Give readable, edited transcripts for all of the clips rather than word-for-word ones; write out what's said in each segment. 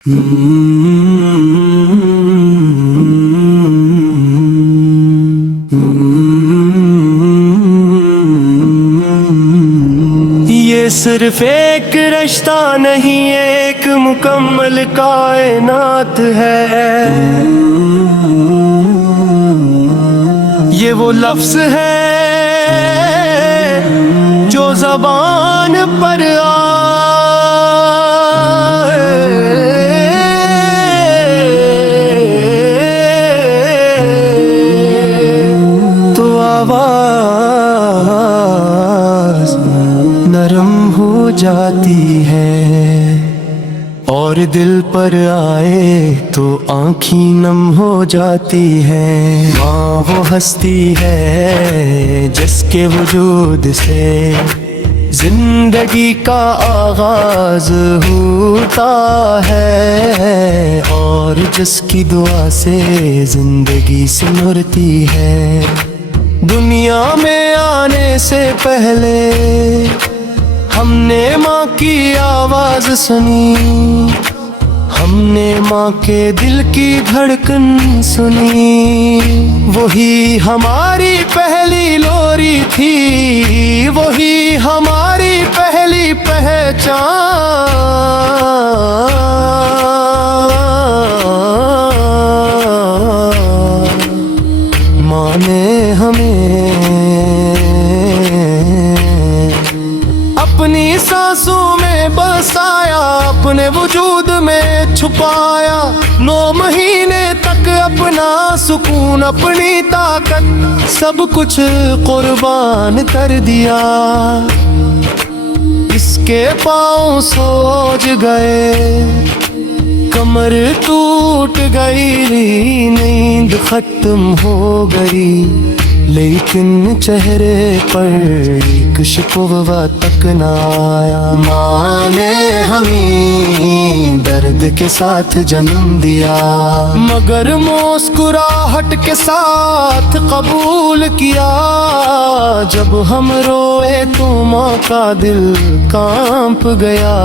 ये सिर्फ एक रिश्ता नहीं, एक मुकम्मल कायनात है। ये वो लफ्ज है जो ज़बान पर तो आवाज़ नरम हो जाती है, और दिल पर आए तो आँखें नम हो जाती है। माँ वो हस्ती है जिसके वजूद से जिंदगी का आगाज होता है, और जिसकी दुआ से जिंदगी सिमरती है। दुनिया में आने से पहले हमने माँ की आवाज सुनी, हमने माँ के दिल की धड़कन सुनी। वही हमारी पहली लोरी थी, वही हमारी पहली पहचान। माँ ने हमें अपनी सांसों में बसाया, अपने वजूद में छुपाया। 9 महीने तक अपना सुकून, अपनी ताकत, सब कुछ कुर्बान कर दिया। इसके पाँव सोज गए, कमर टूट गई, नींद खत्म हो गई, लेकिन चेहरे पर एक शिकवा तक न आया। माँ ने हमें दर्द के साथ जन्म दिया, मगर मुस्कुराहट के साथ कबूल किया। जब हम रोए तो माँ का दिल कांप गया,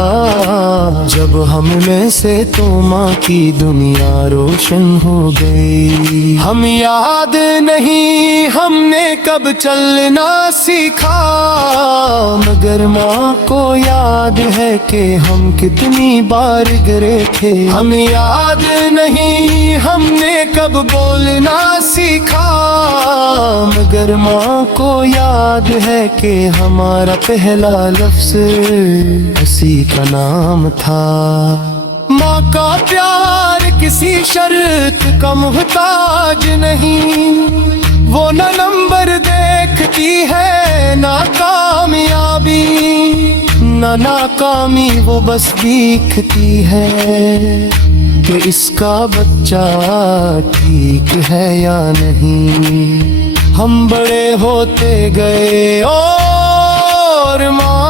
जब हम में से तो माँ की दुनिया रोशन हो गई। हम याद नहीं हमने कब चलना सीखा, मगर माँ को याद है कि हम कितनी बार गिरे थे। हम याद नहीं हमने कब बोलना सीखा, मगर माँ को याद है कि हमारा पहला लफ्ज़ उसी का नाम था। माँ का प्यार किसी शर्त का मुहताज नहीं, वो न नंबर देखती है ना कामयाबी, ना नाकामी, वो बस दिखती है कि इसका बच्चा ठीक है या नहीं। हम बड़े होते गए और माँ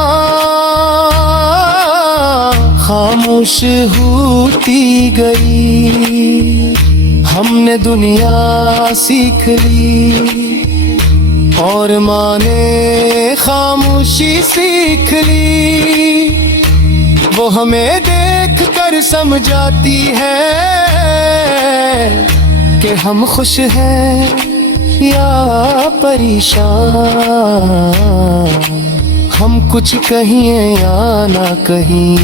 खामोश होती गई। हमने दुनिया सीख ली और माँ ने खामोशी सीख ली। वो हमें देख कर समझाती है कि हम खुश हैं या परेशान, हम कुछ कहिए या ना कहीं,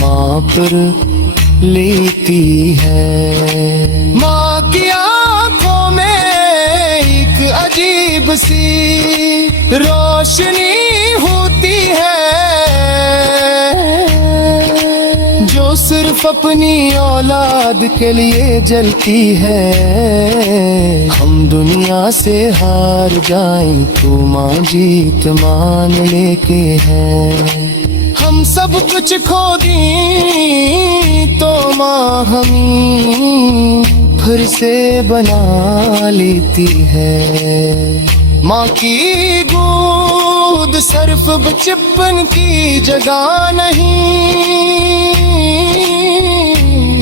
माँ पर लेती है। माँ की आँखों में एक अजीब सी रोशनी होती है, जो सिर्फ अपनी औलाद के लिए जलती है। हम दुनिया से हार जाएं तो माँ जीत मान लेके है। हम सब कुछ खो दी तो माँ हमें फिर से बना लेती है। माँ की गोद सिर्फ बचपन की जगह नहीं,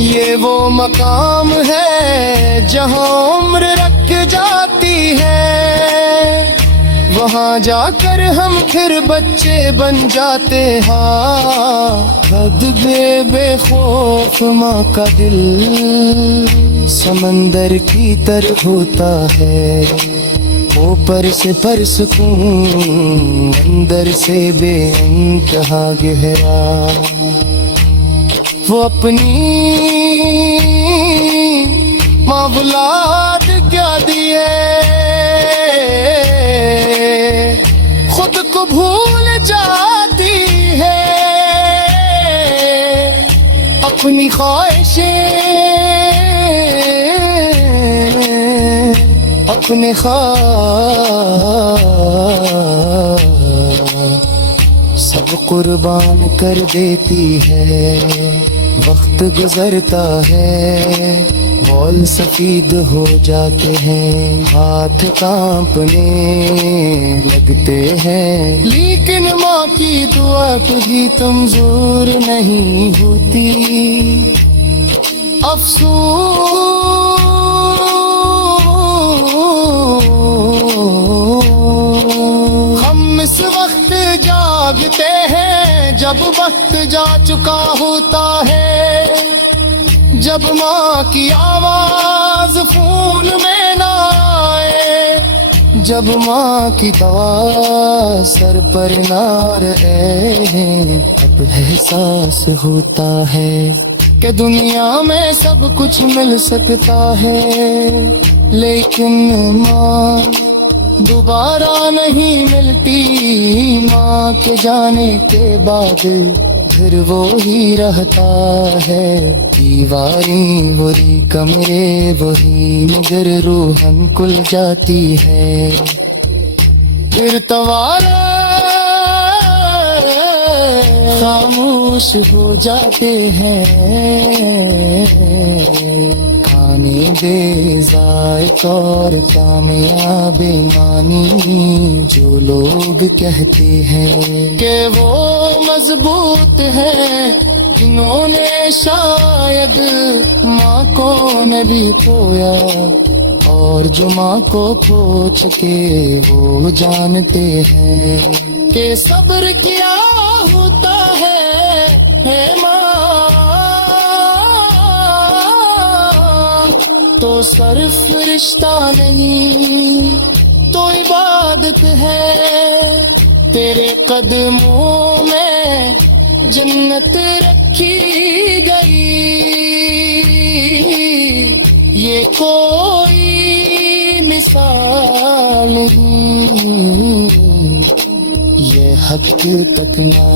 ये वो मकाम है जहाँ उम्र रख जाती है। वहाँ जाकर हम फिर बच्चे बन जाते। हाँ हद बेखौफ माँ का दिल समंदर की तरह होता है। ऊपर से परसकून अंदर से बेइंतहा गहरा। वो अपनी मावलाद क्या दिए, खुद को भूल जाती है। अपनी ख्वाहिशें अपने सब कुर्बान कर देती है। वक्त गुजरता है, बाल सफेद हो जाते हैं, हाथ कांपने लगते हैं, लेकिन माँ की दुआ कभी कमजोर नहीं होती। अफसोस हम इस वक्त जागते हैं जब वक्त जा चुका होता है। जब माँ की आवाज फोन में ना आए, जब माँ की दवा सर पर ना रहे, अब एहसास होता है कि दुनिया में सब कुछ मिल सकता है, लेकिन माँ दोबारा नहीं मिलती। माँ के जाने के बाद फिर वो ही रहता है। दीवारें वही कमरे वही, मगर रूहन खुल जाती है। फिर तवारा खामोश हो जाते हैं। खाने दे जायक और कामयाबी मानी, जो लोग कहते हैं कि वो मजबूत है, इन्होंने शायद माँ को नबी खोया। और जो माँ को खो चुके वो जानते हैं कि सब्र क्या होता है माँ। तो सिर्फ रिश्ता नहीं तो इबादत है, तेरे कदमों में जन्नत रखी गई। ये कोई मिसाल नहीं, ये हक तक ना